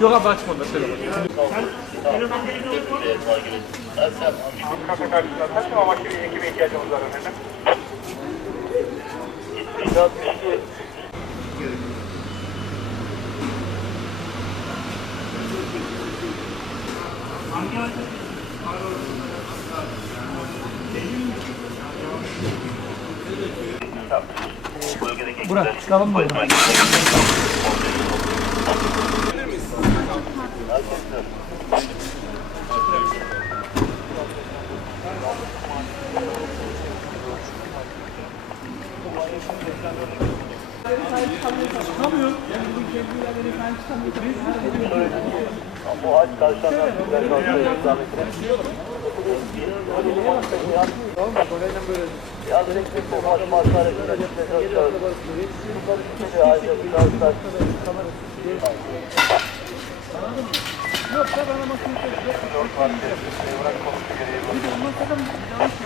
Yok abi açma da şöyle bak. Kafe karşısında taşıma makinesi ekibe ihtiyacımız var efendim. 62 Hangi halde? Pardon. Bu aç karşılanan güzel kalkıyor zahmetine. Yaz renkli maç maçlar etkileşimde çalışıyoruz. Şimdi ayrıca bir karşılar. Yok bana bakayım. Bir de sonra bir yanlış.